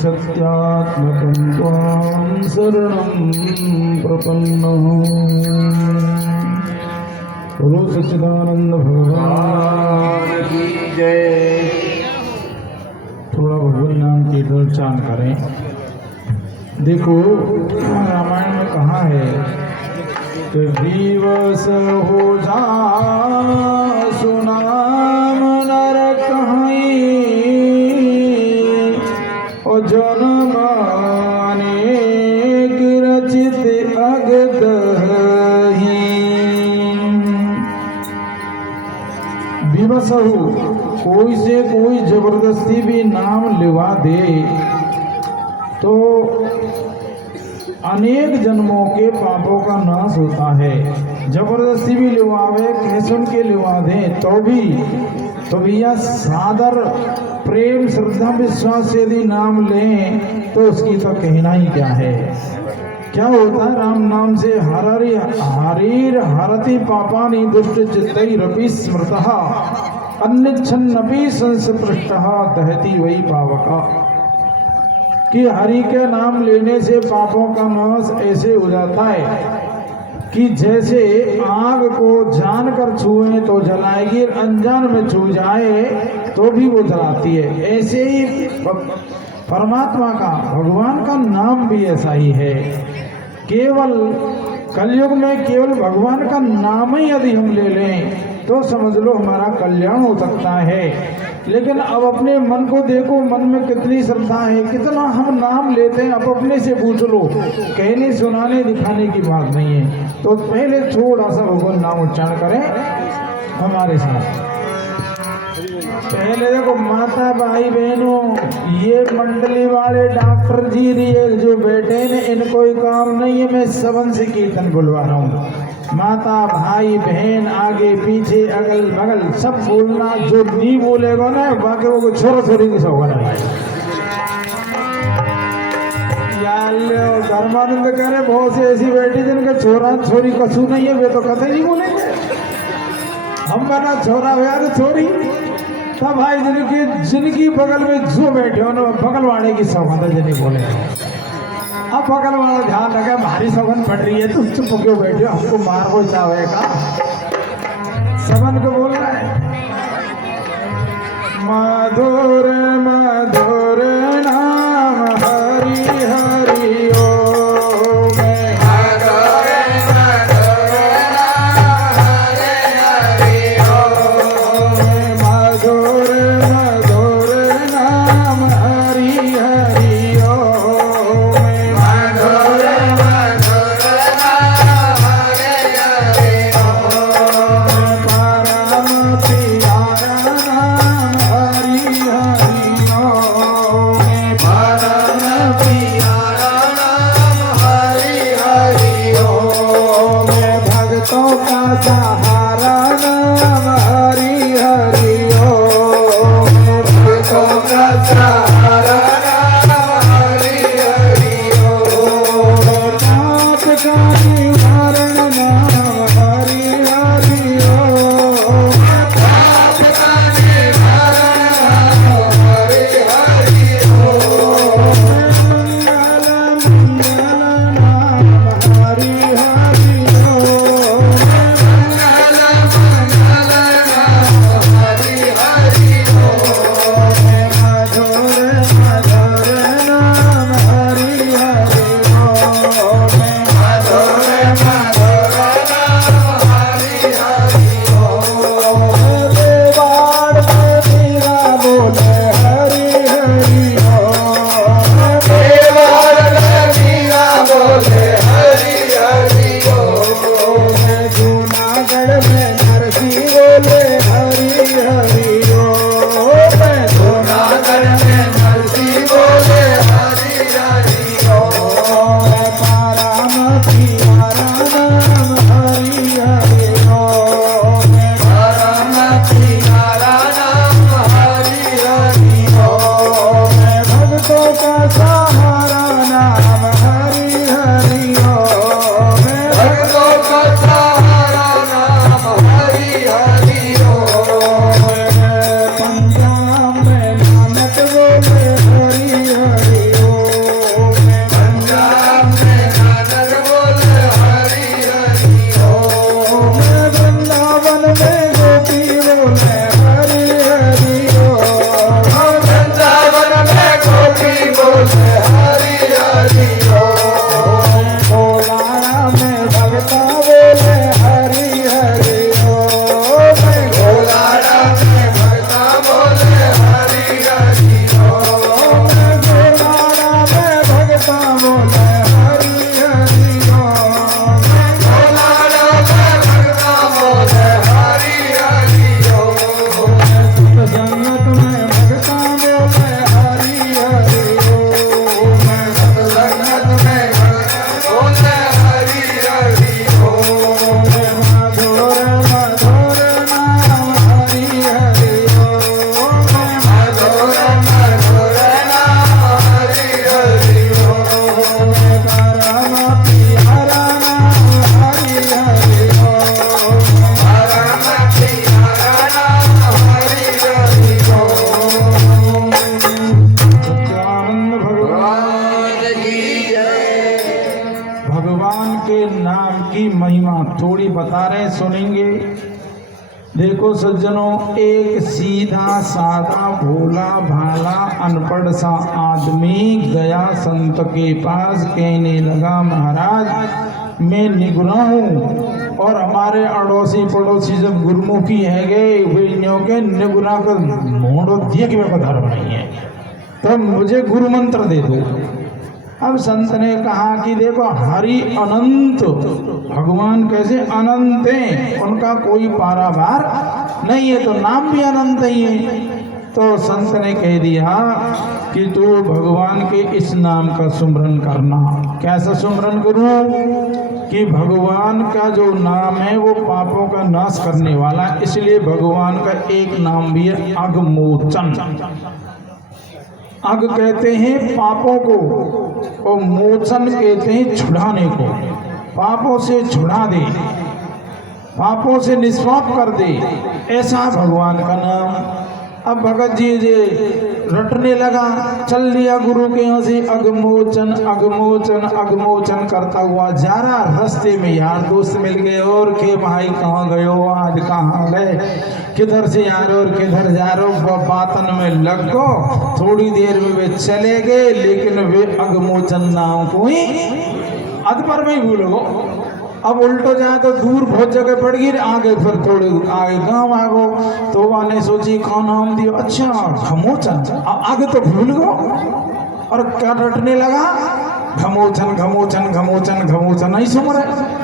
सत्यात्मकं त्वां शरणं प्रपन्नः। बोलो सच्चिदानंद भगवान की जय। थोड़ा भगवान नाम कीर्तन उच्चारण करें। देखो रामायण में कहा है कि दिवस हो जा सुनाम नर कहीं और जन्म अनेक रचित अगत विवश हो। कोई से कोई जबरदस्ती भी नाम लिवा दे तो अनेक जन्मों के पापों का नाश होता है। जबरदस्ती भी लिवावे, कह सुन के लिवा दे तो भैया सादर प्रेम श्रद्धा विश्वास से यदि नाम लें तो उसकी तो कहना ही क्या है। क्या होता है राम नाम से हरीर हरति पापानि दुष्ट चित्तैरपि स्मृतः अन्यच्छन्नपि संस्पृष्टः दहति वही पावका। कि हरि के नाम लेने से पापों का नाश ऐसे हो जाता है कि जैसे आग को जानकर छुए तो जलाएगी, अनजान में छू जाए तो भी वो जलाती है। ऐसे ही परमात्मा का भगवान का नाम भी ऐसा ही है। केवल कलयुग में केवल भगवान का नाम ही यदि हम ले लें तो समझ लो हमारा कल्याण हो सकता है। लेकिन अब अपने मन को देखो, मन में कितनी श्रद्धा है, कितना हम नाम लेते हैं। अब अपने से पूछ लो, कहने सुनाने दिखाने की बात नहीं है। तो पहले थोड़ा सा भगवान नाम उच्चारण करें हमारे साथ। पहले देखो माता भाई बहनों, ये मंडली वाले डॉक्टर जी जो बैठे हैं इनको ही काम नहीं है। मैं सबन से कीर्तन बुलवा रहा हूँ। माता भाई बहन आगे पीछे अगल बगल सब बोलना। जो नहीं बोलेगा ना बाकी वो छोरा छोरी की सौगन है। धर्मानंद कह रहे बहुत से ऐसी बैठी जिनके छोरा छोरी कछू नहीं है, वे तो कथे नहीं बोलेंगे। हम बना छोरा हो यार छोरी तब भाई जिनकी बगल में जो बैठे हो ना बगल वाले की सौगंध जिन्हें बोले। अब बगल वाला ध्यान रखे भारी सौगंध पड़ रही है तो चुप क्यों बैठे हो, हमको मार को चाहेगा। सबन को बोल रहा है मधुर मधुर नाम हरि हरि ओ। हरि थोड़ी बता रहे, सुनेंगे। देखो सज्जनों, एक सीधा साधा भोला भाला अनपढ़ सा आदमी गया संत के पास, कहने लगा महाराज मैं निगुरा हूँ और हमारे अड़ोसी पड़ोसी जब गुरुमुखी है गए वे के निगुरा का मोड़ो दिए कि मेरे को धर्म नहीं है, तो मुझे गुरु मंत्र दे दो। अब संत ने कहा कि देखो हरि अनंत, भगवान कैसे अनंत हैं, उनका कोई पारावार नहीं है, तो नाम भी अनंत ही है। तो संत ने कह दिया कि तू भगवान के इस नाम का सुमरन करना। कैसा सुमरन करूं? कि भगवान का जो नाम है वो पापों का नाश करने वाला, इसलिए भगवान का एक नाम भी है अघमोचन। अग कहते हैं पापों को और मोचन कहते हैं छुड़ाने को। पापों से छुड़ा दे, पापों से निष्पाप कर दे, ऐसा भगवान का नाम। अब भगत जी रटने लगा, चल लिया गुरु के यहाँ से अघमोचन अघमोचन अघमोचन करता हुआ जा रहा। रास्ते में यार दोस्त मिल गए और के भाई कहाँ गए हो, आज कहाँ गए, किधर से आ रहे हो और किधर जा रहे हो, बातन में लग गो। थोड़ी देर में वे चले गए, लेकिन वे अघमोचन नाम को ही अधपर में ही भूल गो। अब उल्टो जाए तो दूर बहुत जगह पड़ गई, आगे फिर थोड़े आगे गांव आ गो, तो वाने सोची कौन नाम दियो, अच्छा घमोचन, आगे तो भूल गो और क्या रटने लगा, घमोचन घमोचन घमोचन घमोचन नहीं सुन रहे।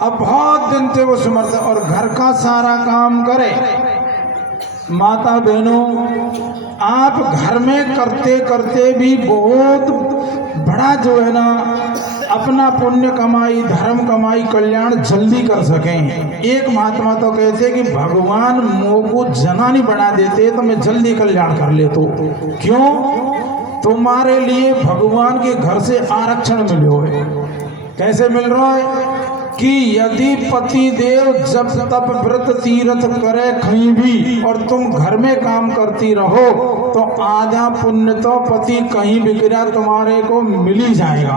अब बहुत दिन से वो सुमरते और घर का सारा काम करे। माता बहनों, आप घर में करते करते भी बहुत बड़ा जो है ना अपना पुण्य कमाई, धर्म कमाई, कल्याण जल्दी कर सकें। एक महात्मा तो कहते कि भगवान मोह को जना नहीं बना देते तो मैं जल्दी कल्याण कर ले। तो क्यों? तुम्हारे लिए भगवान के घर से आरक्षण मिले है। कैसे मिल रहा है? कि यदि पति देव जब तब व्रत तीर्थ करे कहीं भी और तुम घर में काम करती रहो तो आधा पुण्य तो पति कहीं भी गिरा तुम्हारे को मिल ही जाएगा,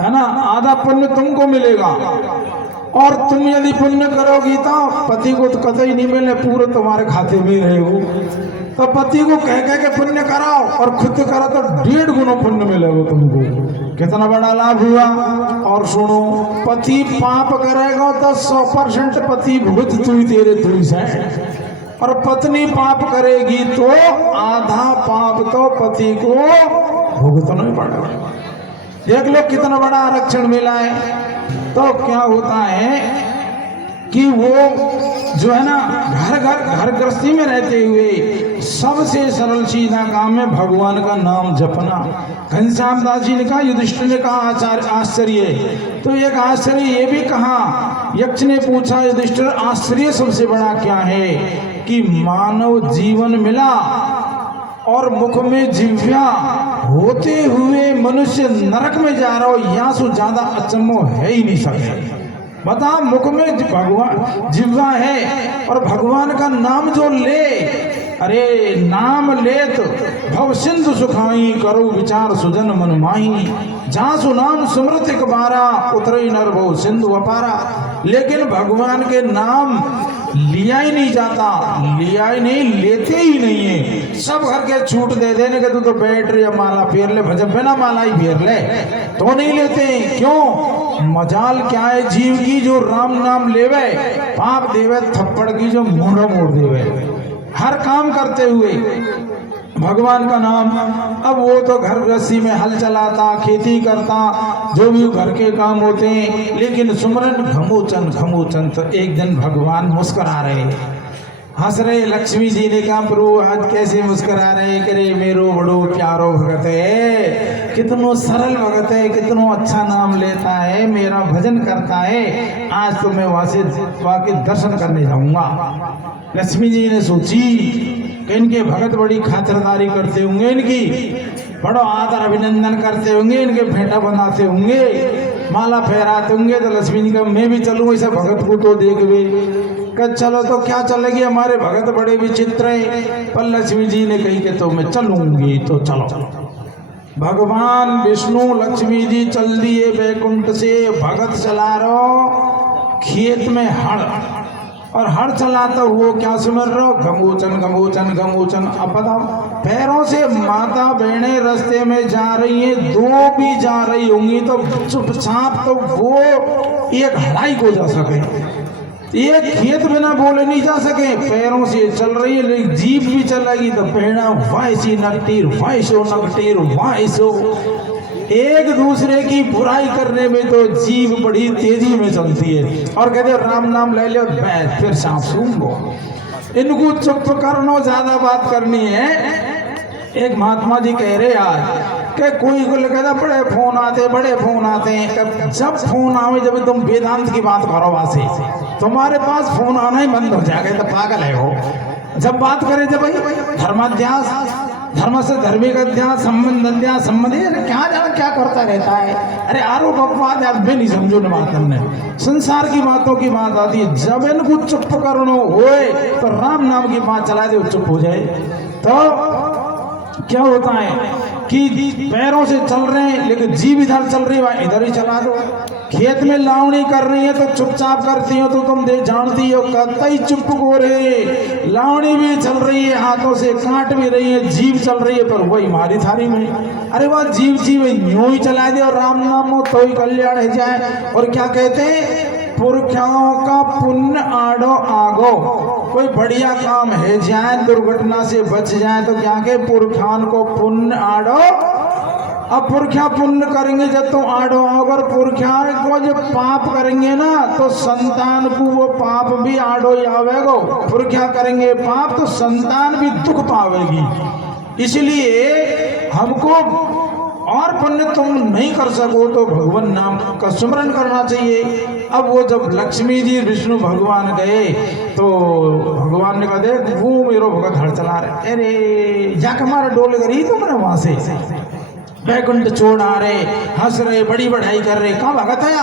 है ना। आधा पुण्य तुमको मिलेगा और तुम यदि पुण्य करोगी तो पति को तो कतई नहीं मिले, पूरे तुम्हारे खाते में रहेगा। तो पति को कह कह के पुण्य कराओ और खुद करो तो 1.5 गुना पुण्य मिलेगा तुमको। कितना बड़ा लाभ हुआ। और सुनो, पति पाप करेगा तो 100% पति भुगत तू तेरे तुई से, और पत्नी पाप करेगी तो आधा पाप तो पति को भुगतना ही पड़ेगा। देख लो कितना बड़ा आरक्षण मिला है। तो क्या होता है कि वो जो है ना घर गृहस्थी में रहते हुए सबसे सरल सीधा काम है भगवान का नाम जपना। घनश्याम दास जी ने कहा, युधिष्ठिर ने कहा आश्चर्य, तो एक आश्चर्य ये भी कहा। यक्ष ने पूछा, युधिष्ठिर आश्चर्य सबसे बड़ा क्या है? कि मानव जीवन मिला और मुख में जिह्वा होते हुए मनुष्य नरक में जा रहा हो, यहाँ से ज्यादा अचम्भो है ही नहीं सके। बता, मुख में भगवान जिह्वा है और भगवान का नाम जो ले, अरे नाम ले तो भव सिंधु सुखाई, करो विचार सुजन मन माही, जहाँ सु नाम सुमृत एक बारा, उतरे नर भव सिंधु अपारा। लेकिन भगवान के नाम लिया ही नहीं जाता, लिया ही नहीं, लेते ही नहीं है। सब घर के छूट दे देने के, तू तो बैटरी या माला फेर ले, भजन बिना माला ही फेर ले, तो नहीं लेते हैं। क्यों? मजाल क्या है जीव की जो राम नाम लेवे, पाप देवे थप्पड़ की जो मुंडा मोड़ देवे, हर काम करते हुए भगवान का नाम। अब वो तो घर गृहस्थी में हल चलाता, खेती करता, जो भी घर के काम होते हैं, लेकिन सुमरन घमोचन घमोचन। तो एक दिन भगवान मुस्कुरा रहे, हंस रहे। लक्ष्मी जी ने कहा, प्रभु आज कैसे मुस्कुरा रहे? करे मेरो बड़ो प्यारो भगत है, कितनो सरल भगत है, कितनो अच्छा नाम लेता है, मेरा भजन करता है। आज तो मैं वहां से वाकई दर्शन करने जाऊंगा। लक्ष्मी जी ने सोची इनके भगत बड़ी खातिरदारी करते होंगे, इनकी बड़ा आदर अभिनंदन करते होंगे, इनके भेंटा बनाते होंगे, माला फहराते होंगे। तो लक्ष्मी जी का मैं भी चलूँ ऐसा भगत को तो देखवे। कह चलो, तो क्या चलेगी, हमारे भगत बड़े विचित्र हैं। पर लक्ष्मी जी ने कही कि तो मैं चलूंगी, तो चलो। भगवान विष्णु लक्ष्मी जी चल दिए बैकुंठ से, भगत चला रहो खेत में हड़, और हड़ चलाता हुआ क्या सुमर रहो, घमोचन घमोचन घमोचन। अब बताओ, पैरों से माता बहनें रास्ते में जा रही हैं, दो भी जा रही होंगी तो चुपचाप तो वो एक हड़ाई को जा सके, एक खेत बिना बोले नहीं जा सके, पैरों से चल रही है, लेकिन जीभ भी चलेगी तो पेड़ा वाइसी नकटीर वाइसो नकटीर वाइसो। एक दूसरे की बुराई करने में तो जीभ बड़ी तेजी में चलती है, और कहते राम नाम ले लो बैठ फिर सांप सूंघो। इनको चुप करना, ज्यादा बात करनी है। एक महात्मा जी कह रहे आज कि कोई को कहता बड़े फोन आते हैं, जब फोन आवे जब तुम वेदांत की बात करो वासे, तुम्हारे पास फोन आना ही बंद हो जाएगा, तो पागल है वो। जब बात करे जब भाई धर्माध्यास, धर्म से धार्मिक अध्यास, संबंध अध्यास, संबंधी क्या जाना क्या करता रहता है। अरे आरोप अपवाद आज भी नहीं समझो न बात हमने, संसार की बातों की बात आती है। जब इनको चुप करनो होए तो राम नाम की बात चला दे, चुप हो जाए। तो क्या होता है कि पैरों से चल रहे हैं लेकिन जीभ इधर चल रही है, इधर ही चला दो। खेत में लावणी कर रही है तो चुपचाप करती हो तो तुम दे जानती हो, कतई चुप हो रहे। लावणी भी चल रही है, हाथों से काट भी रही है, जीभ चल रही है, पर वही मारी थारी में। अरे वह जीभ यूं ही चला दे और राम नाम हो तो ही कल्याण है जाए। और क्या कहते हैं, पुरखों का पुण्य आड़ो आगो, कोई बढ़िया काम है जाए, दुर्घटना से बच जाए तो क्या के पुरखान को पुण्य आड़ो। अब पुरखा पुण्य करेंगे जब तो आड़ो, अगर पुरखा को जब पाप करेंगे ना तो संतान को वो पाप भी आड़ो ही आवेगो। पुरखा करेंगे पाप तो संतान भी दुख पावेगी। इसलिए हमको और पुण्य तुम नहीं कर सको तो भगवान नाम का सुमरन करना चाहिए। अब वो जब लक्ष्मी जी विष्णु भगवान गए तो भगवान ने कहा देख वो मेरो भगत हड़ चला रहे, अरे जाके हमारा डोल करी तो मैंने वहां से बैकुंठ छोड़ आ रहे, हंस रहे, बड़ी बढ़ाई कर रहे, कहाँ भगत है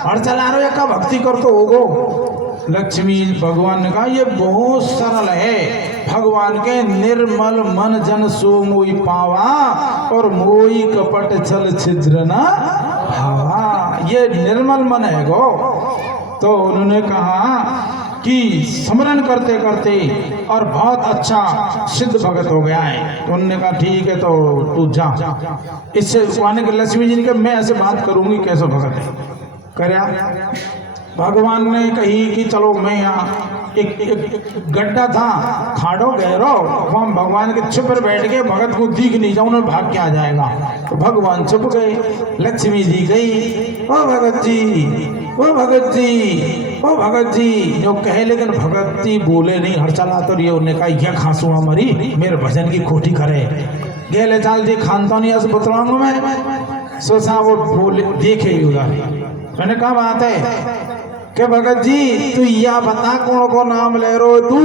हड़ चला रहे, कहाँ भक्ति कर तो होगो। लक्ष्मी भगवान ने कहा ये बहुत सरल है, भगवान के निर्मल मन जन सो मोई पावा, और मोई कपट छल छिद्र न भावा। ये निर्मल मन है गो। तो उन्होंने कहा कि स्मरण करते करते और बहुत अच्छा सिद्ध भगत हो गया है। तो उन्होंने कहा ठीक है तो तू जा। इससे लक्ष्मी जी ने कहा मैं ऐसे बात करूंगी कैसे भगत है करया। भगवान ने कही कि चलो मैं यहाँ एक गड्ढा था खाड़ो गहरो, वहाँ भगवान के छुप पर बैठ के भगत को दिख नहीं जाऊँ भाग के आ जाएगा। तो भगवान छुप गए। लक्ष्मी जी गई, ओ भगत जी, ओ भगत जी, ओ भगत जी जो कहे, लेकिन भगत जी बोले नहीं, हर चला तो रही। उन्होंने कहा यह खांसू मरी मेरे भजन की खोटी करे गेले चाल जी खानता नहीं ऐसे बतलाऊंगा मैं। सोचा वो बोले देखे उधर। मैंने कहा बात है कि भगत जी तू या बता कौन को नाम ले रो तू।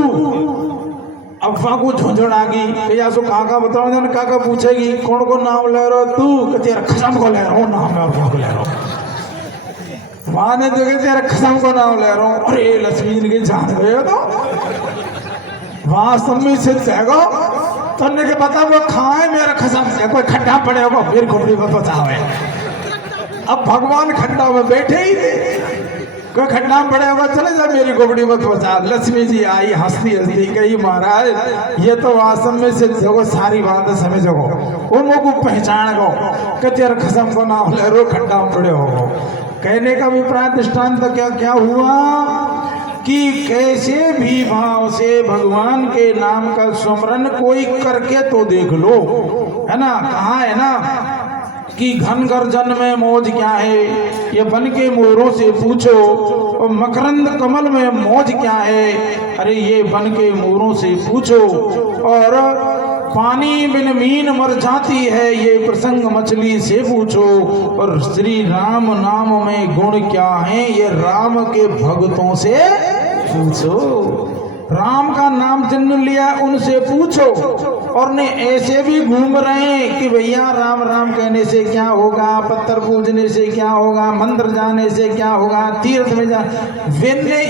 अफवाह को झुंझुड़ आ गई, या सो काका बताओ जन काका पूछेगी कौन को नाम ले रो तू, कि तेरा खसम को ले रहा हूँ नाम है को ले रहा हूँ। वहां ने देखे तेरा खसम को नाम ले रहा हूँ। अरे लक्ष्मी जी के जान गए तो वहां सम्मी से जाएगा तुमने के पता वो खाए मेरा खसम, कोई खड्डा पड़े होगा फिर खोपड़ी में बचावे। अब भगवान खड्डा में बैठे ही थे, कोई खड्डा में पड़े होगा चले जा मेरी खोपड़ी मत बचा। लक्ष्मी जी आई हंसती हंसती कही महाराज ये तो आसम में से जगो सारी बात समझो, उनको को पहचान गो कि तेरे खसम को नाम ले रो खड्डा में पड़े हो। कहने का अभिप्राय दृष्टांत क्या क्या हुआ कि कैसे भी भाव से भगवान के नाम का स्मरण कोई करके तो देख लो, है ना। कहा है ना कि घन गर्जन में मौज क्या है, ये बन के मोरों से पूछो, और मकरंद कमल में मौज क्या है, अरे ये बन के मोरों से पूछो। और पानी बिन मीन मर जाती है, ये प्रसंग मछली से पूछो। और श्री राम नाम में गुण क्या है, ये राम के भक्तों से पूछो। राम का नाम जिन लिया उनसे पूछो। और ने ऐसे भी घूम रहे हैं कि भैया राम राम कहने से क्या होगा, पत्थर पूजने से क्या होगा, मंदिर जाने से क्या होगा, तीर्थ में जा वेन्ने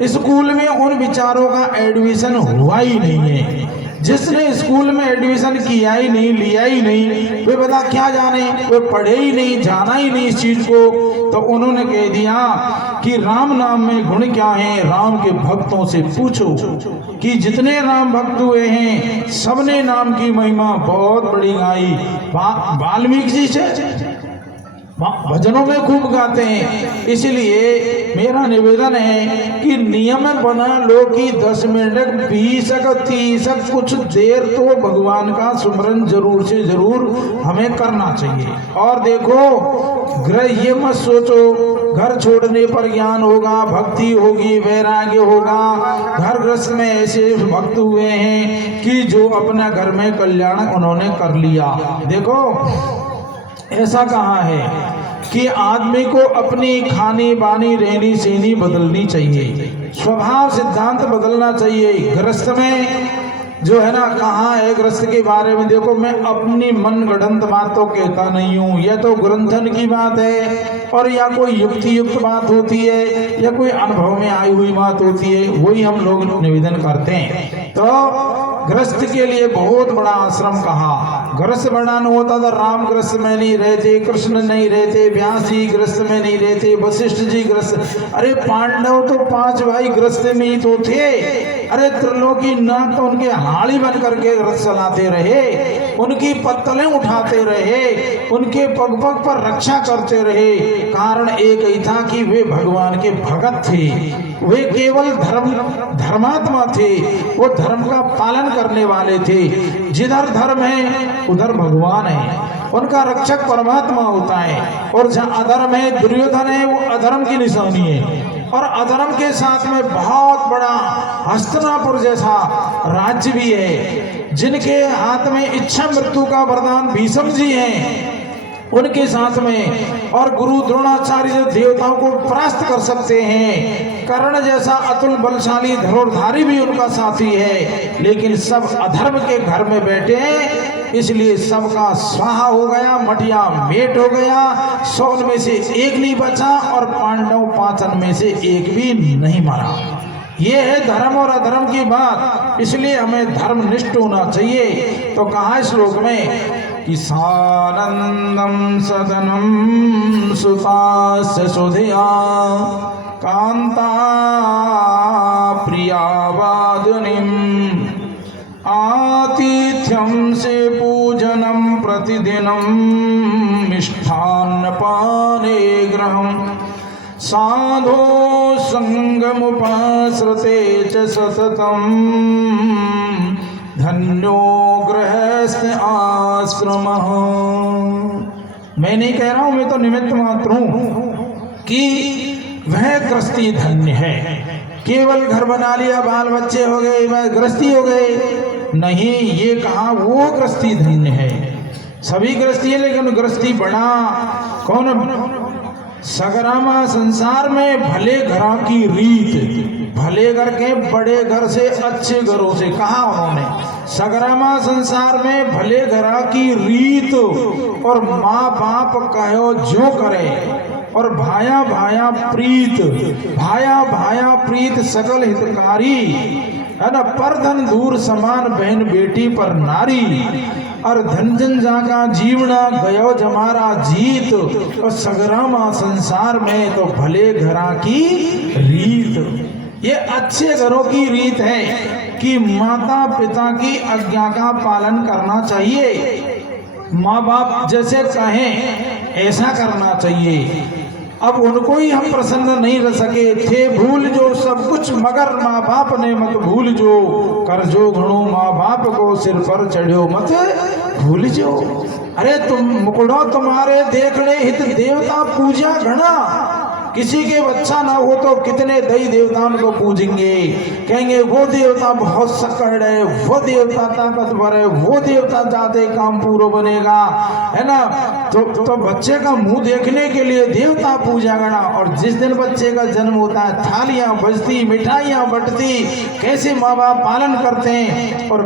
इस स्कूल में उन विचारों का एडमिशन हुआ ही नहीं है। जिसने स्कूल में एडमिशन किया ही नहीं, लिया ही नहीं, वे बता क्या जाने, वे पढ़े ही नहीं, जाना ही नहीं इस चीज को। तो उन्होंने कह दिया कि राम नाम में गुण क्या है, राम के भक्तों से पूछो कि जितने राम भक्त हुए हैं सबने नाम की महिमा बहुत बड़ी गाई। वाल्मीकि जी से भजनों में खूब गाते हैं। इसलिए मेरा निवेदन है कि नियम बना लो कि 10 मिनट 20 30 कुछ देर तो भगवान का सुमरन जरूर से जरूर हमें करना चाहिए। और देखो ग्रह ये मत सोचो घर छोड़ने पर ज्ञान होगा, भक्ति होगी, वैराग्य होगा। घर ग्रस्त में ऐसे भक्त हुए हैं कि जो अपना घर में कल्याण उन्होंने कर लिया। देखो ऐसा कहा है कि आदमी को अपनी खानी बानी रहनी सहनी बदलनी चाहिए, स्वभाव सिद्धांत बदलना चाहिए। गृहस्थ में जो है ना, कहाँ है गृहस्थ के बारे में, देखो मैं अपनी मन गढ़ंत बात तो कहता नहीं हूँ, यह तो ग्रंथन की बात है और या कोई युक्ति युक्त बात होती है या कोई अनुभव में आई हुई बात होती है, वही हम लोग निवेदन करते हैं। तो गृहस्थ के लिए बहुत बड़ा आश्रम कहा। गृहस्थ बनाना होता था, राम गृहस्थ में नहीं रहते, कृष्ण नहीं रहते, व्यास जी गृहस्थ में नहीं रहते, वशिष्ठ जी गृहस्थ। अरे पांडव तो 5 भाई गृहस्थ में ही तो थे। अरे त्रिलोकी नाथ तो उनके हाड़ी बन करके गृहस्थ चलाते रहे, उनकी पत्तलें उठाते रहे, उनके पग पग पर रक्षा करते रहे। कारण एक ही था कि वे भगवान के भगत थे, वे केवल धर्मात्मा थे, वो धर्म का पालन करने वाले थे। जिधर धर्म है उधर भगवान है, उनका रक्षक परमात्मा होता है। और जहाँ अधर्म है, दुर्योधन है, वो अधर्म की निशानी है। और अधर्म के साथ में बहुत बड़ा हस्तिनापुर जैसा राज्य भी है, जिनके हाथ में इच्छा मृत्यु का वरदान भीष्म जी हैं, उनके साथ में। और गुरु द्रोणाचार्य जो देवताओं को परास्त कर सकते हैं, कर्ण जैसा अतुल बलशाली धनुर्धारी भी उनका साथी है। लेकिन सब अधर्म के घर में बैठे हैं, इसलिए सबका स्वाहा हो गया, मटिया मेट हो गया। 100 में से 1 नहीं बचा और पांडव 5 में से 1 भी नहीं मरा। ये है धर्म और अधर्म की बात, इसलिए हमें धर्मनिष्ठ होना चाहिए। तो कहा श्लोक में कि सानंदम सदनम सुतास्य सुधिया कांता प्रियावादिनीम आतिथ्यम से पूजनम प्रतिदिनम मिष्ठान्न पाने ग्रहम साधो संगमुपाश्रते च सततम धन्यो गृहस्थ आश्रम। मैं नहीं कह रहा हूं, मैं तो निमित्त मात्र हूं कि वह गृहस्थी धन्य है। केवल घर बना लिया, बाल बच्चे हो गए, वह गृहस्थी हो गए, नहीं। ये कहा वो गृहस्थी धन्य है। सभी गृहस्थी है, लेकिन गृहस्थी बड़ा कौन? सगरामा संसार में भले घरों की रीत, भले घर के बड़े घर से अच्छे घरों से, कहा उन्होंने सगरामा संसार में भले घरा की रीत और माँ बाप कहो जो करे, और भाया भाया प्रीत, भाया भाया प्रीत सकल हितकारी, है ना। पर धन दूर समान बहन बेटी पर नारी, और धन जन जागा जीवना गयो जमारा जीत। और सगरामा संसार में तो भले घरा की रीत, ये अच्छे घरों की रीत है कि माता पिता की आज्ञा का पालन करना चाहिए, माँ बाप जैसे कहें ऐसा करना चाहिए। अब उनको ही हम प्रसन्न नहीं रह सके, थे भूल जो सब कुछ मगर माँ बाप ने मत भूल जो, कर जो घणो माँ बाप को सिर पर चढ़ो मत भूल जो। अरे तुम मुकुड़ो तुम्हारे देखने हित देवता पूजा घना, किसी के बच्चा ना हो तो कितने दई देवताओं को पूजेंगे, कहेंगे वो देवता बहुत सकड़ है, वो देवता ताकतवर है, वो देवता जाते काम पूरा बनेगा, है ना। तो बच्चे का मुंह देखने के लिए देवता पूजा करना। और जिस दिन बच्चे का जन्म होता है थालियां बजती, मिठाइयां बंटती, कैसे माँ बाप पालन करते हैं। और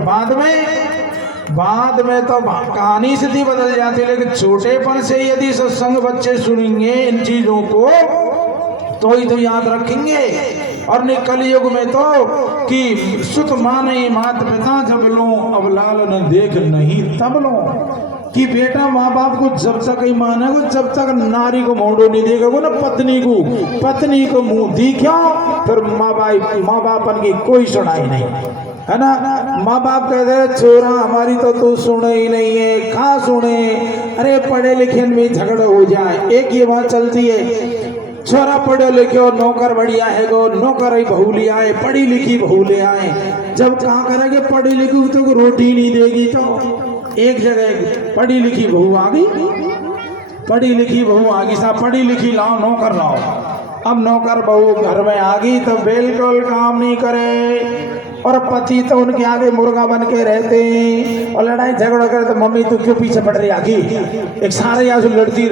बाद में तो कहानी सीधी बदल जाती है। लेकिन छोटेपन से यदि सत्संग बच्चे सुनेंगे इन चीजों को तो ही तो याद रखेंगे। और ने कलयुग में तो कि सुत माने मात पिता जब लो, अब लाल न देख नहीं तब लो। कि बेटा माँ बाप को जब तक ही मानेगो, जब तक नारी को मोड़ो नहीं देखेगो ना पत्नी को मुंह दिखा, फिर माँ बापन की कोई सुनाई नहीं, है ना। माँ बाप कहते हैं छोरा हमारी तो तू सुने ही नहीं है, कहाँ सुने, अरे पढ़े लिखे में झगड़ा हो जाए, एक ये बात चलती है। छोरा पढ़े लिखे और नौकर बढ़िया है गो, नौकर ही बहू ले आए, पढ़ी लिखी बहू ले आए। जब कहाँ करेंगे पढ़ी लिखी तो रोटी नहीं देगी, तो एक जगह पढ़ी लिखी बहू आ गई, पढ़ी लिखी बहू आ गई, साहब पढ़ी लिखी लाओ नौकर लाओ। अब नौकर बहू घर में आ गई तो बिल्कुल काम नहीं करे, और पति तो उनके आगे मुर्गा बन के रहते हैं, और लड़ाई झगड़ा करे तो मम्मी तू क्यों पीछे पड़ रही आगे, एक सारे आंसू लड़ती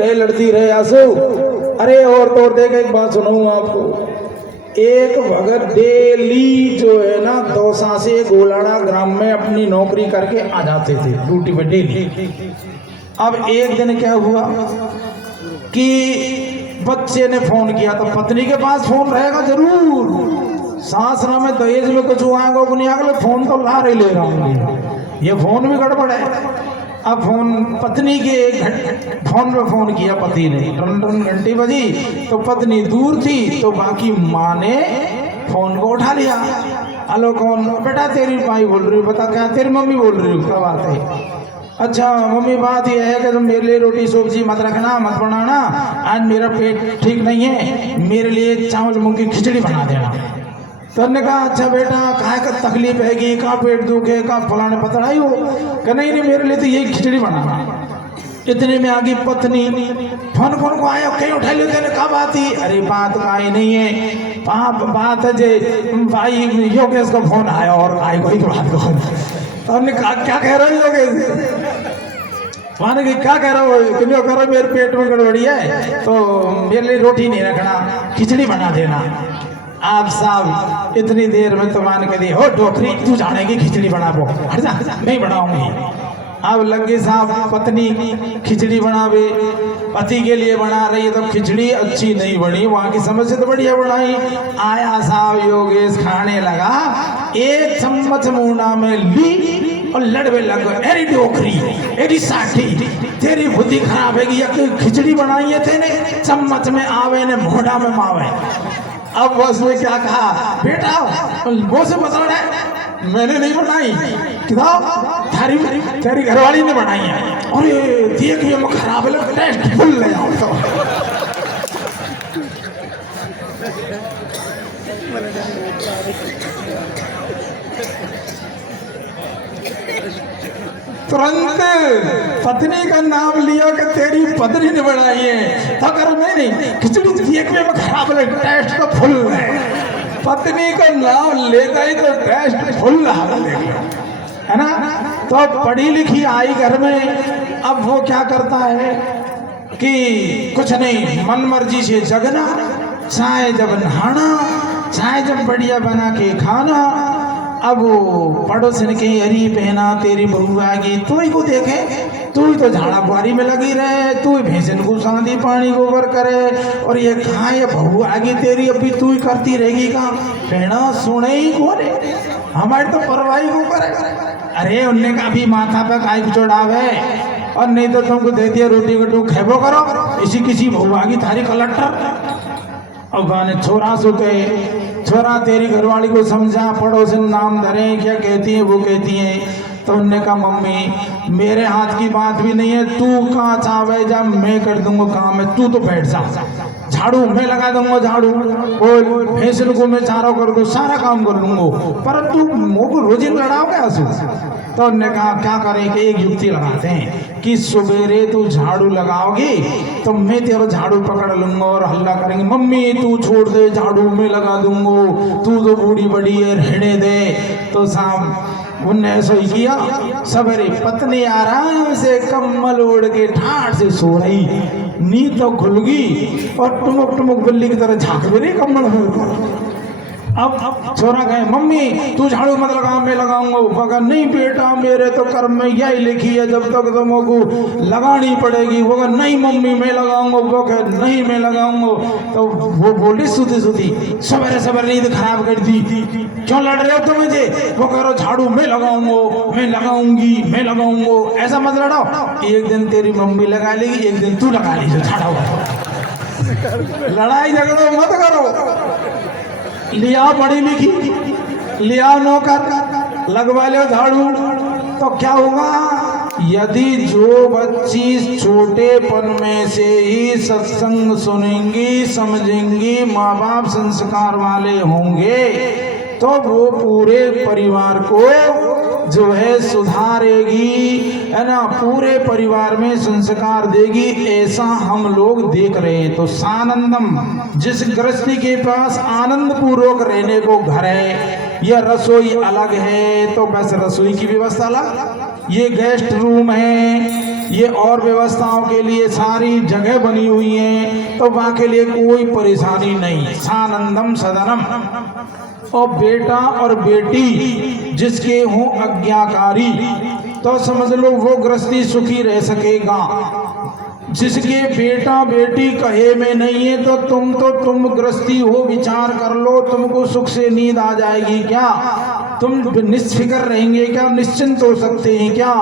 रहे आंसू। अरे और तो देख एक बात सुनाऊं आपको, एक भगत डेली जो है ना दौसा से गोलाड़ा ग्राम में अपनी नौकरी करके आ जाते थे ड्यूटी पे डेली। अब एक दिन क्या हुआ कि बच्चे ने फोन किया, तो पत्नी के पास फोन रहेगा जरूर, सासरा में दहेज में कुछ आएगा वो नहीं आएगा, फोन तो ला रही ले रहा हूँ, ये फोन भी गड़बड़ है। अब फोन पत्नी के फोन पे फोन किया पति ने, टन घंटी बजी तो पत्नी दूर थी, तो बाकी माँ ने फोन को उठा लिया। हेलो कौन, बेटा तेरी माई बोल रही, बता क्या, तेरी मम्मी बोल रही, क्या बात है। अच्छा मम्मी बात यह है कि तुम मेरे लिए रोटी सब्जी मत रखना, मत बनाना, आज मेरा पेट ठीक नहीं है, मेरे लिए चावल मूंग की खिचड़ी बना देना। तो हमने कहा अच्छा बेटा कहाँ का तकलीफ हैगी, कहाँ पेट दुखे, कहाँ फलाने पतड़ाई हो, कि नहीं मेरे लिए तो यही खिचड़ी बनाना। इतने में आगे पत्नी फोन को आया, कहीं उठा लेते ने कहा बात ही, अरे बात काई नहीं है, बात है जे भाई योगेश का फोन आया और आई कोई बात को। तो हमने कहा क्या कह रहे हो योगेश, माने कि क्या कह रहा हो, क्यों कह रहे मेरे पेट में गड़बड़ी है तो मेरे लिए रोटी नहीं रखना, खिचड़ी बना देना। आप साहब इतनी देर में तो मान के दी हो डोकरी, तू जानेगी खिचड़ी बना वो, हट जा नहीं बनाऊंगी। अब लगे साहब पत्नी खिचड़ी बनावे, पति के लिए बना रही है, तो खिचड़ी अच्छी नहीं बनी, वहां की समझ से तो बढ़िया बनाई। आया साहब योगेश खाने लगा, एक चम्मच मुंह में ली और लड़वे लग, एरी डोकरी एरी साठी, तेरी बुद्धि खराब है कि खिचड़ी बनाई है तेने, चम्मच में आवे ने मोढ़ा में मावे। अब बस ने क्या कहा, बेटा वो से बता है मैंने नहीं बनाई, किताब तेरी घरवाली ने बनाई है, अरे देख ये मैं खराब है, टेस्ट फुल ले आओ। तो तुरंत पत्नी का नाम लिया कि तेरी पत्नी ने बनाई है, तो अगर मैं नहीं खिचड़ी देख में खराब लगे, टेस्ट तो फुल है। पत्नी का नाम लेता ही तो टेस्ट फुल है ना। तो पढ़ी लिखी आई घर में, अब वो क्या करता है कि कुछ नहीं, मन मर्जी से जगना, चाय जब नहाना, चाय जब बढ़िया बना के खाना। अब पड़ोसन के हरी पहना तेरी बहू आ गई, तू ही को देखे, तू ही तो झाड़ा बुआरी में लगी रहे, तू ही भैंसन को सांदी पानी गोबर करे, और ये कहाँ ये बहू आ गई तेरी, अभी तू ही करती रहेगी काम, कहना सुने ही कौन है, हमारे तो परवाही को करे। अरे उनने का भी माथा पे काय को चढ़ावे, और नहीं तो तुमको दे दिया रोटी कटू खेबो करो, इसी किसी बहू आ गई थारी कलेक्टर। और गाने छोरा सुते, छोरा तेरी घरवाली को समझा, पड़ोसन नाम धरे, क्या कहती है वो कहती है। तो उनने कहा मम्मी मेरे हाथ की बात भी नहीं है, तू कहाँ चाहे जा, मैं कर दूंगा काम है, तू तो बैठ जा, झाड़ू मैं लगा दूंगा, झाड़ू भैंसन को मैं चारों कर दूँ, सारा काम कर लूंगा, पर तू मुँह को रोजी लड़ाओ क्या आंसू। तो उन्होंने कहा क्या करें कि एक युक्ति लगाते हैं कि सवेरे तू झाड़ू लगाओगी तो मैं तेरा झाड़ू पकड़ लूंगा और हल्ला करेंगे, मम्मी तू छोड़ दे झाड़ू मैं लगा दूंगा, तू तो बूढ़ी बड़ी है रहने दे। तो शाम उनने ऐसा ही किया, सवेरे पत्नी आराम से कम्बल ओढ़ के ठाठ से सो रही, नींद तो खुल गई और टुमुक टुमुक बिल्ली की तरह झांक भी रही कम्बल में। अब छोरा कहे मम्मी तू झाड़ू मत लगा मैं लगाऊंगा। वो कहा नहीं बेटा मेरे तो कर्म में यही लिखी है जब तक तुमको लगानी पड़ेगी। वो कहा नहीं मम्मी मैं लगाऊंगा। वो कहे नहीं मैं लगाऊंगा। तो वो बोली सुधी सुधी सवेरे सवेरे नींद खराब कर दी, क्यों लड़ रहे हो तुम मुझे? वो कह रहे झाड़ू मैं लगाऊंगा, मैं लगाऊंगी, मैं लगाऊंगा। ऐसा मत लड़ो, एक दिन तेरी मम्मी लगा लेगी, एक दिन तू लगा लीजिए झाड़ू। लड़ाई झगड़ो मत करो। लिया पढ़ी लिखी, लिया नौकर, लगवा लो झाड़ू। तो क्या होगा? यदि जो बच्ची छोटेपन में से ही सत्संग सुनेंगी, समझेंगी, माँ बाप संस्कार वाले होंगे, तो वो पूरे परिवार को जो है सुधारेगी, है ना, पूरे परिवार में संस्कार देगी। ऐसा हम लोग देख रहे हैं। तो सानंदम, जिस गृहस्थी के पास आनंद पूर्वक रहने को घर है, यह रसोई अलग है तो बस रसोई की व्यवस्था अलग, ये गेस्ट रूम है, ये और व्यवस्थाओं के लिए सारी जगह बनी हुई है, तो वहाँ के लिए कोई परेशानी नहीं। सानंदम सदनम। और बेटा और बेटी जिसके हों आज्ञाकारी, तो समझ लो वो गृहस्थी सुखी रह सकेगा। जिसके बेटा बेटी कहे में नहीं है तो तुम गृहस्थी हो, विचार कर लो, तुमको सुख से नींद आ जाएगी क्या? तुम निष्फिक्र रहेंगे क्या? निश्चिंत हो सकते हैं क्या?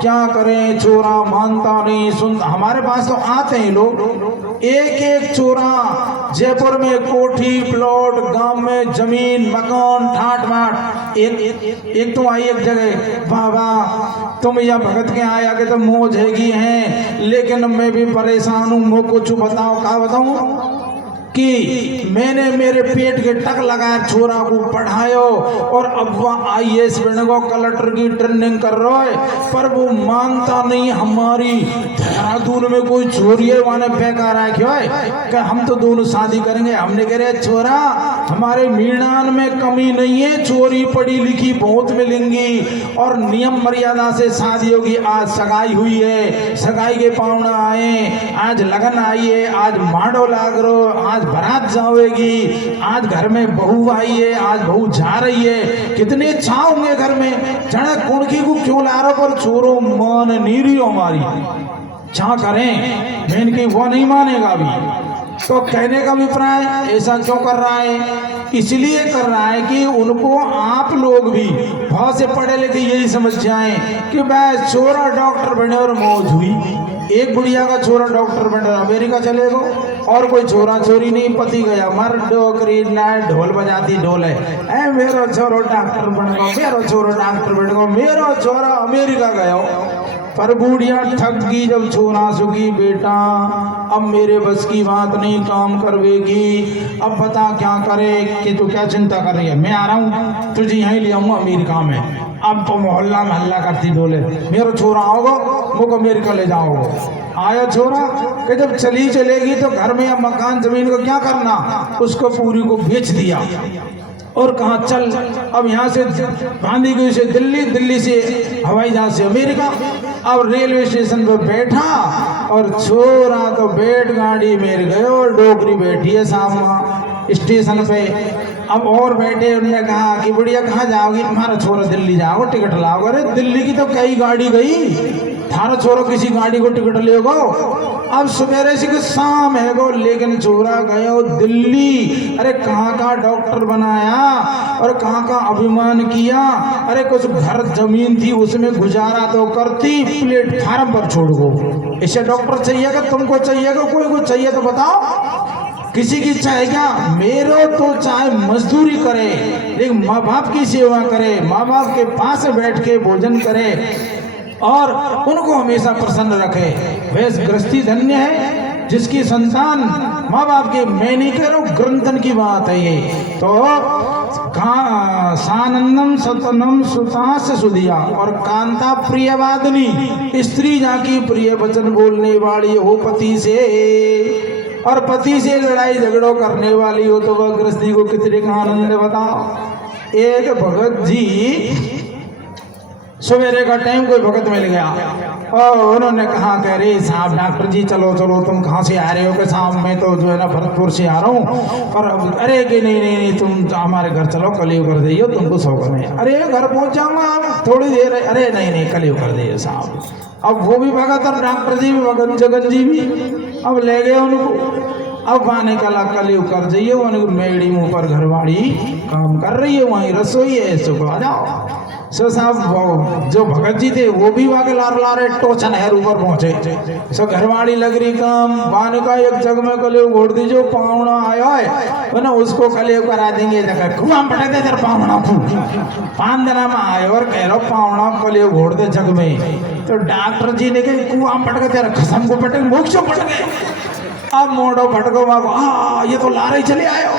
क्या करें, चोरा मानता नहीं, सुन। हमारे पास तो आते हैं लोग, एक एक चोरा जयपुर में कोठी प्लॉट, गांव में जमीन मकान ठाट बाट। एक तो आई एक जगह, वाह वाह तुम यह भगत के आया के तो मौज हैगी हैं, लेकिन मैं भी परेशान हूँ। मुझको कुछ बताओ। क्या बताऊँ कि मैंने मेरे पेट के टक लगाया, छोरा को पढ़ायो और अब वह IAS बनने को कलेक्टर की ट्रेनिंग कर रहा है, पर वो मानता नहीं। हमारी देहरादून में कोई चोरी है, वहां बेकार है क्यों है कि हम तो दोनों शादी करेंगे। हमने कह रहे छोरा हमारे मीणान में कमी नहीं है, चोरी पढ़ी लिखी बहुत मिलेंगी और नियम मर्यादा से शादी होगी। आज सगाई हुई है, सगाई के पाहुणा आए, आज लगन आई है, आज मांडो लाग रो, आज बारात जाओगी, आज घर में बहू आई है, आज बहू जा रही है। कितने चाह होंगे घर में, जड़ा कुणकी को क्यों ला रहा, पर छोरो मान नहीं रही हमारी। क्या करें, मैं इनकी वो नहीं मानेगा अभी। तो कहने का अभिप्राय ऐसा क्यों कर रहा है? इसलिए कर रहा है कि उनको आप लोग भी बहुत से पढ़े लिखे यही समझ जाएं कि बस छोरा डॉक्टर बने और मौज हुई। एक बुढ़िया का छोरा डॉक्टर बन रहा, अमेरिका चलेगा, और कोई छोरा छोरी नहीं, पति गया मर, डोकरी नाइट ढोल बजाती ढोल है, मेरो छोरो डॉक्टर बन गो, मेरो छोरो डॉक्टर बन गो, मेरो छोरा अमेरिका गया। पर बुढ़िया ठग गई जब छोरा सुखी, बेटा अब मेरे बस की बात नहीं, काम करवेगी, अब बता क्या करे। कि तू क्या चिंता कर रही है, मैं आ रहा हूँ तुझे यहीं ले आऊँगा अमेरिका में। अब तो मोहल्ला में हल्ला करती डोले, मेरा छोरा आओगे मुझको अमेरिका ले जाओगे। आया छोरा कि जब चली चलेगी तो घर में या मकान जमीन को क्या करना, उसको पूरी को बेच दिया और कहा चल अब यहाँ से गांधी गई से दिल्ली, दिल्ली से हवाई जहाज से अमेरिका। अब रेलवे स्टेशन पे बैठा और छोरा तो बैठ गाड़ी में गए और डोकरी बैठी है सामने स्टेशन पे। अब और बैठे, उन्होंने कहा कि बुढ़िया कहाँ जाओगी? हमारा छोरा दिल्ली जाओ, टिकट लाओ। अरे दिल्ली की तो कई गाड़ी गई, थारा छोरा किसी गाड़ी को टिकट ले गो। अब सवेरे से कि शाम है गो, लेकिन छोरा गयो दिल्ली। अरे कहाँ का डॉक्टर बनाया और कहाँ का अभिमान किया। अरे कुछ घर जमीन थी उसमें गुजारा तो करती, प्लेटफार्म पर छोड़ गो। इसे डॉक्टर चाहिएगा, तुमको चाहिएगा, कोई को चाहिए तो बताओ। किसी की इच्छा है क्या? मेरो तो चाहे मजदूरी करे लेकिन माँ बाप की सेवा करे, माँ बाप के पास बैठ के भोजन करे और उनको हमेशा प्रसन्न रखे। वैसे गृहस्थी धन्य है जिसकी संतान माँ बाप के, मैं नहीं कह रहा हूँ, ग्रंथन की बात है ये। तो सानंदम सतनम सुतास सुधिया और कांता प्रियवादिनी, स्त्री जाकी प्रिय वचन बोलने वाली हो पति से, और पति से लड़ाई झगड़ों करने वाली हो तो वह गृहस्थी को कितने का आनंद बताओ। एक भगत जी, सवेरे का टाइम कोई भगत मिल गया, और उन्होंने कहा कह रही साहब डॉक्टर जी चलो चलो तुम कहाँ से आ रहे हो? कि साहब मैं तो जो है ना भरतपुर से आ रहा हूँ। पर अरे कि नहीं तुम हमारे घर चलो कलियो कर दियो तुमको सौ में। अरे घर पहुँच जाऊंगा थोड़ी देर। अरे नहीं कलियो कर दिए साहब। अब वो भी भगत और डॉक्टर जी भी भगत जगन जी भी अब ले गए उनको। अब पाने कला कलियो कर जाइए उनको मेड़ी मुँह पर घरवाड़ी काम कर रही है वहीं रसोई है सुबह आ जाओ। सो साहब जो भगत जी थे वो भी वाके लारे टोचन है ऊपर पहुंचे। सो घरवाड़ी लग रही काम बाने का एक जग में कलियो घोड़ दीजिए पावना आया है ना उसको कलियो करा देंगे। कुआं पटक दे तेरा पावना को 5 दिन में आयो और कह रहा पावना कलियो घोड़ दे जग में। तो डॉक्टर जी ने कहा कुआं पटक तेरा खसम को पटक मोक्षो पटके। अब मोड़ो फटको वाको ये तो लारे चले आयो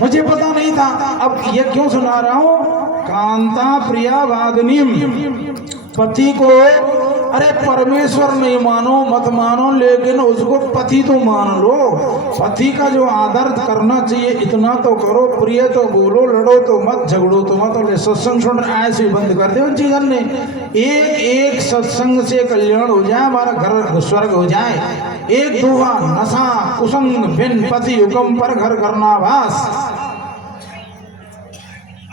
मुझे पता नहीं था। अब ये क्यों सुना रहा हूँ? कांता प्रिया वादनीम पति को अरे परमेश्वर नहीं मानो मत मानो लेकिन उसको पति तो मान लो। पति का जो आदर करना चाहिए इतना तो करो। प्रिय तो बोलो लड़ो तो मत झगड़ो तो मत। और सत्संग सुन ऐसे बंद कर दे उन चीजन ने। एक सत्संग से कल्याण हो जाए हमारा घर स्वर्ग हो जाए। एक दोहा नशा कुसंग बिन पति हुक्म पर घर करना भास।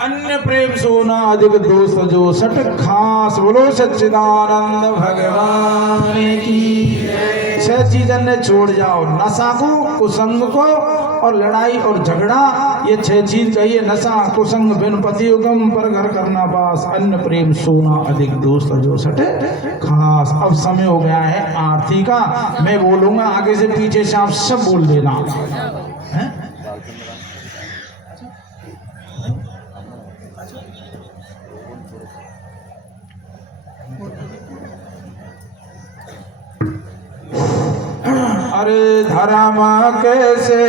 अन्य प्रेम सोना अधिक दोस्त जो सट खास। बोलो सच्चिदानंद भगवान की। 6 चीजन ने छोड़ जाओ नशा को कुसंग को और लड़ाई और झगड़ा। ये 6 चीज कहिए नशा कुसंग बिन पति हुक्म पर घर करना पास। अन्य प्रेम सोना अधिक दोस्त जो सट खास। अब समय हो गया है आरती का। मैं बोलूंगा आगे से पीछे से आप सब बोल देना है? अरे धर्म कैसे